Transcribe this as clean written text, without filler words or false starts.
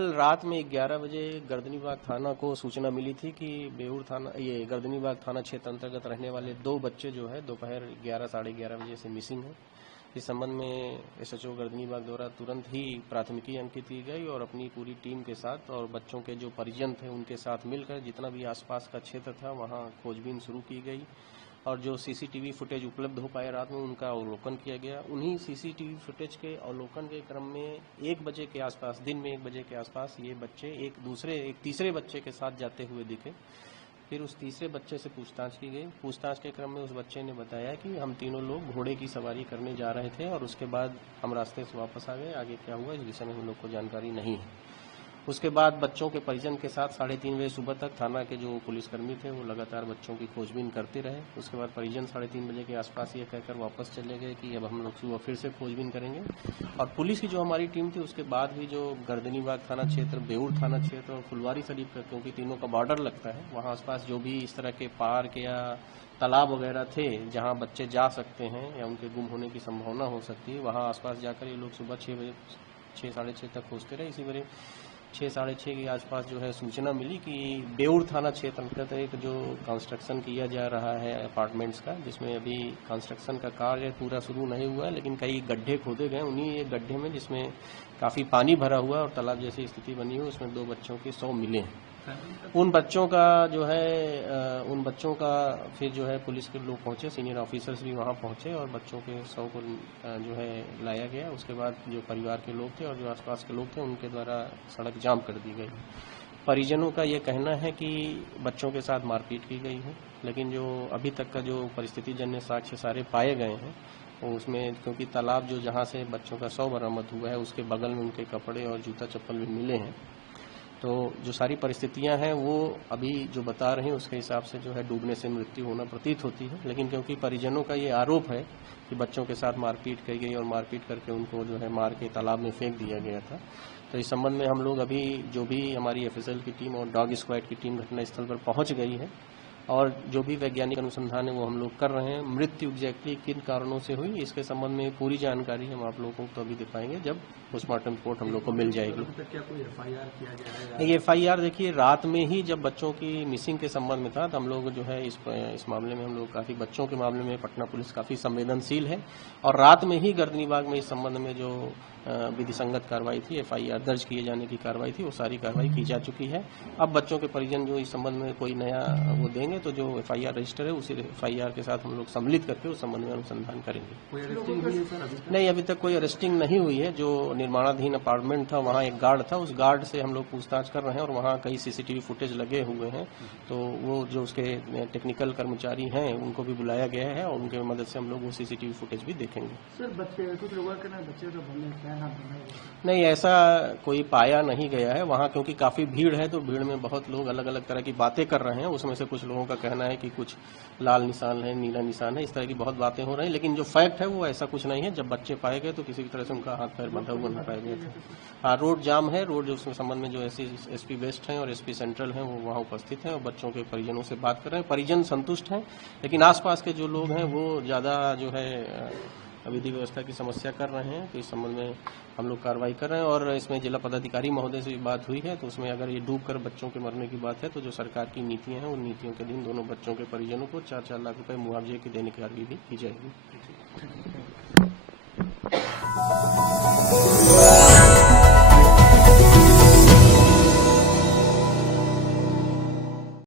कल रात में 11 बजे गर्दनीबाग थाना को सूचना मिली थी कि बेऊर थाना गर्दनीबाग थाना क्षेत्र अंतर्गत रहने वाले 2 बच्चे जो है दोपहर 11 साढ़े 11 बजे से मिसिंग है। इस संबंध में एसएचओ गर्दनीबाग द्वारा तुरंत ही प्राथमिकी अंकित की गई और अपनी पूरी टीम के साथ और बच्चों के जो परिजन थे उनके साथ मिलकर जितना भी आसपास का क्षेत्र था वहां खोजबीन शुरू की गई और जो सीसीटीवी फुटेज उपलब्ध हो पाए रात में उनका अवलोकन किया गया। उन्हीं सीसीटीवी फुटेज के अवलोकन के क्रम में 1 बजे के आसपास, दिन में 1 बजे के आसपास ये बच्चे एक तीसरे बच्चे के साथ जाते हुए दिखे। फिर उस तीसरे बच्चे से पूछताछ की गई। पूछताछ के क्रम में उस बच्चे ने बताया कि हम तीनों लोग घोड़े की सवारी करने जा रहे थे और उसके बाद हम रास्ते से वापस आ गए। आगे क्या हुआ इस विषय में हम लोग को जानकारी नहीं है। उसके बाद बच्चों के परिजन के साथ 3:30 बजे सुबह तक थाना के जो पुलिसकर्मी थे वो लगातार बच्चों की खोजबीन करते रहे। उसके बाद परिजन 3:30 बजे के आसपास ये कहकर वापस चले गए कि अब हम लोग सुबह फिर से खोजबीन करेंगे। और पुलिस की जो हमारी टीम थी उसके बाद भी जो गर्दनीबाग थाना क्षेत्र, बेऊर थाना क्षेत्र और फुलवारी शरीफ का, क्योंकि तीनों का बॉर्डर लगता है, वहाँ आसपास जो भी इस तरह के पार्क या तालाब वगैरह थे जहाँ बच्चे जा सकते हैं या उनके गुम होने की संभावना हो सकती है, वहाँ आसपास जाकर ये लोग सुबह 6 बजे 6 साढ़े 6 तक खोजते रहे। इसी बजे 6 साढ़े 6 के आसपास जो है सूचना मिली कि बेऊर थाना क्षेत्र अंतर्गत एक जो कंस्ट्रक्शन किया जा रहा है अपार्टमेंट्स का, जिसमें अभी कंस्ट्रक्शन का कार्य पूरा शुरू नहीं हुआ है लेकिन कई गड्ढे खोदे गए। उन्हीं एक गड्ढे में जिसमें काफ़ी पानी भरा हुआ और तालाब जैसी स्थिति बनी हुई, उसमें 2 बच्चों के शव मिले हैं। उन बच्चों का फिर जो है पुलिस के लोग पहुंचे, सीनियर ऑफिसर्स भी वहां पहुंचे और बच्चों के शव को जो है लाया गया। उसके बाद जो परिवार के लोग थे और जो आसपास के लोग थे उनके द्वारा सड़क जाम कर दी गई। परिजनों का ये कहना है कि बच्चों के साथ मारपीट की गई है, लेकिन जो अभी तक का जो परिस्थिति जन्य साक्ष्य सारे पाए गए हैं उसमें, क्योंकि तालाब जो जहाँ से बच्चों का शव बरामद हुआ है उसके बगल में उनके कपड़े और जूता चप्पल भी मिले हैं, तो जो सारी परिस्थितियां हैं वो अभी जो बता रहे हैं उसके हिसाब से जो है डूबने से मृत्यु होना प्रतीत होती है। लेकिन क्योंकि परिजनों का ये आरोप है कि बच्चों के साथ मारपीट की गई और मारपीट करके उनको जो है मार के तालाब में फेंक दिया गया था, तो इस संबंध में हम लोग अभी जो भी हमारी एफएसएल की टीम और डॉग स्क्वाड की टीम घटनास्थल पर पहुंच गई है और जो भी वैज्ञानिक अनुसंधान है वो हम लोग कर रहे हैं। मृत्यु एग्जैक्टली किन कारणों से हुई इसके संबंध में पूरी जानकारी हम आप लोगों को तो अभी दे पाएंगे जब पोस्टमार्टम रिपोर्ट हम लोग को मिल जाएगी। क्या कोई एफआईआर किया गया है? ये एफआईआर देखिए रात में ही जब बच्चों की मिसिंग के संबंध में था तो हम लोग जो है इस मामले में हम लोग काफी, बच्चों के मामले में पटना पुलिस काफी संवेदनशील है और रात में ही गर्दनीबाग में इस संबंध में जो विधिसंगत कार्रवाई थी, एफआईआर दर्ज किए जाने की कार्रवाई थी, वो सारी कार्रवाई की जा चुकी है। अब बच्चों के परिजन जो इस संबंध में कोई नया वो देंगे तो जो एफआईआर रजिस्टर है उसी एफआईआर के साथ हम लोग सम्मिलित करके उस संबंध में अनुसंधान करेंगे। कोई अरेस्टिंग हुई है सर? नहीं, अभी तक कोई अरेस्टिंग नहीं हुई है। जो निर्माणाधीन अपार्टमेंट था वहाँ एक गार्ड था, उस गार्ड से हम लोग पूछताछ कर रहे हैं और वहाँ कई सीसीटीवी फुटेज लगे हुए हैं, तो वो जो उसके टेक्निकल कर्मचारी हैं उनको भी बुलाया गया है और उनके मदद से हम लोग वो सीसीटीवी फुटेज भी देखेंगे। सर बच्चे, कुछ लोगों का बच्चे तो नहीं, ऐसा कोई पाया नहीं गया है वहाँ, क्योंकि काफी भीड़ है तो भीड़ में बहुत लोग अलग अलग तरह की बातें कर रहे हैं। उसमें से कुछ लोगों का कहना है कि कुछ लाल निशान है, नीला निशान है, इस तरह की बहुत बातें हो रही हैं, लेकिन जो फैक्ट है वो ऐसा कुछ नहीं है। जब बच्चे पाए गए तो किसी भी तरह से उनका हाथ पैर बंधा हुआ नहीं पाया गया था। हाँ, रोड जाम है। रोड उसके संबंध में जो एसपी वेस्ट हैं और एसपी सेंट्रल हैं वो वहाँ उपस्थित हैं और बच्चों के परिजनों से बात कर रहे हैं। परिजन संतुष्ट हैं, लेकिन आसपास के जो लोग हैं वो ज्यादा जो है विधि व्यवस्था की समस्या कर रहे हैं, तो इस संबंध में हम लोग कार्रवाई कर रहे हैं। और इसमें जिला पदाधिकारी महोदय से भी बात हुई है, तो उसमें अगर ये डूब कर बच्चों के मरने की बात है तो जो सरकार की नीतियां हैं उन नीतियों के अधीन दोनों बच्चों के परिजनों को 4-4 लाख रुपए मुआवजे की देने की कार्रवाई भी की जाएगी।